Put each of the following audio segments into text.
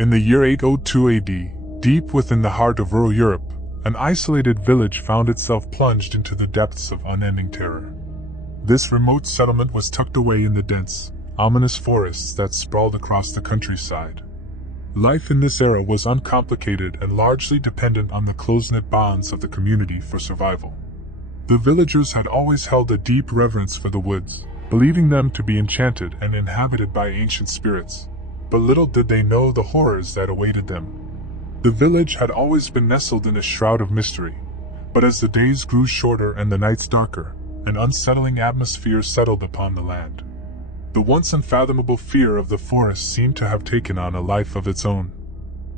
In the year 802 AD, deep within the heart of rural Europe, an isolated village found itself plunged into the depths of unending terror. This remote settlement was tucked away in the dense, ominous forests that sprawled across the countryside. Life in this era was uncomplicated and largely dependent on the close-knit bonds of the community for survival. The villagers had always held a deep reverence for the woods, believing them to be enchanted and inhabited by ancient spirits. But little did they know the horrors that awaited them. The village had always been nestled in a shroud of mystery, but as the days grew shorter and the nights darker, an unsettling atmosphere settled upon the land. The once unfathomable fear of the forest seemed to have taken on a life of its own.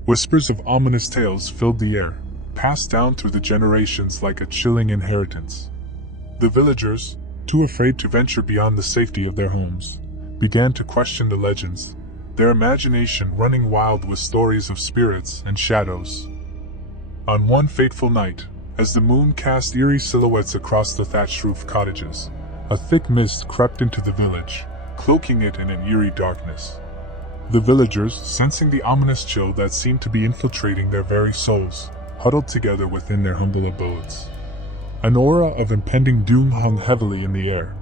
Whispers of ominous tales filled the air, passed down through the generations like a chilling inheritance. The villagers, too afraid to venture beyond the safety of their homes, began to question the legends, their imagination running wild with stories of spirits and shadows. On one fateful night, as the moon cast eerie silhouettes across the thatched-roofed cottages, a thick mist crept into the village, cloaking it in an eerie darkness. The villagers, sensing the ominous chill that seemed to be infiltrating their very souls, huddled together within their humble abodes. An aura of impending doom hung heavily in the air.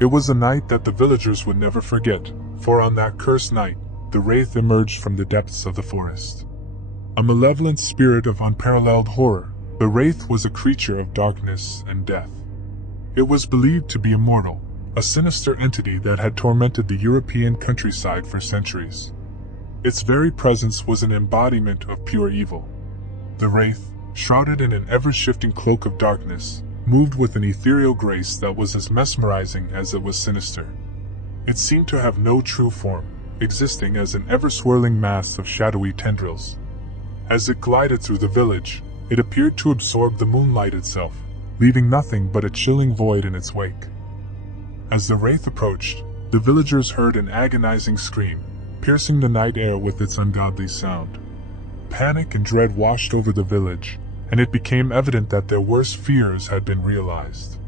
It was a night that the villagers would never forget, for on that cursed night, the Wraith emerged from the depths of the forest. A malevolent spirit of unparalleled horror, the Wraith was a creature of darkness and death. It was believed to be immortal, a sinister entity that had tormented the European countryside for centuries. Its very presence was an embodiment of pure evil. The Wraith, shrouded in an ever-shifting cloak of darkness, moved with an ethereal grace that was as mesmerizing as it was sinister. It seemed to have no true form, existing as an ever-swirling mass of shadowy tendrils. As it glided through the village, it appeared to absorb the moonlight itself, leaving nothing but a chilling void in its wake. As the Wraith approached, the villagers heard an agonizing scream, piercing the night air with its ungodly sound. Panic and dread washed over the village, and it became evident that their worst fears had been realized.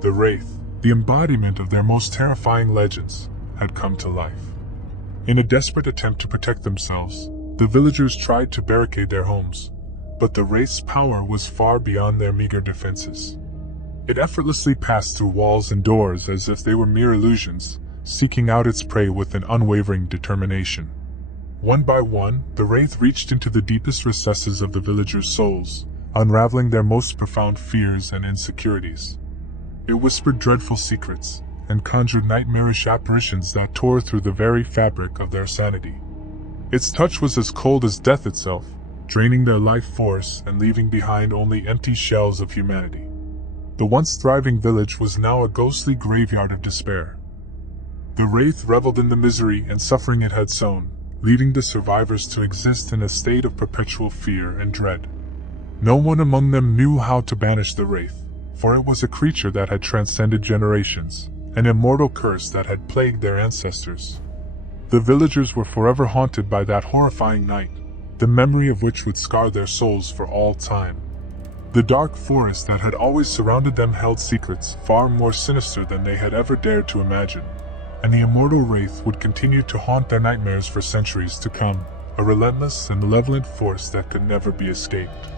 The Wraith, the embodiment of their most terrifying legends, had come to life. In a desperate attempt to protect themselves, the villagers tried to barricade their homes, but the Wraith's power was far beyond their meager defenses. It effortlessly passed through walls and doors as if they were mere illusions, seeking out its prey with an unwavering determination. One by one, the Wraith reached into the deepest recesses of the villagers' souls, unraveling their most profound fears and insecurities. It whispered dreadful secrets, and conjured nightmarish apparitions that tore through the very fabric of their sanity. Its touch was as cold as death itself, draining their life force and leaving behind only empty shells of humanity. The once thriving village was now a ghostly graveyard of despair. The Wraith reveled in the misery and suffering it had sown, leaving the survivors to exist in a state of perpetual fear and dread. No one among them knew how to banish the Wraith, for it was a creature that had transcended generations, an immortal curse that had plagued their ancestors. The villagers were forever haunted by that horrifying night, the memory of which would scar their souls for all time. The dark forest that had always surrounded them held secrets far more sinister than they had ever dared to imagine, and the immortal Wraith would continue to haunt their nightmares for centuries to come, a relentless and malevolent force that could never be escaped.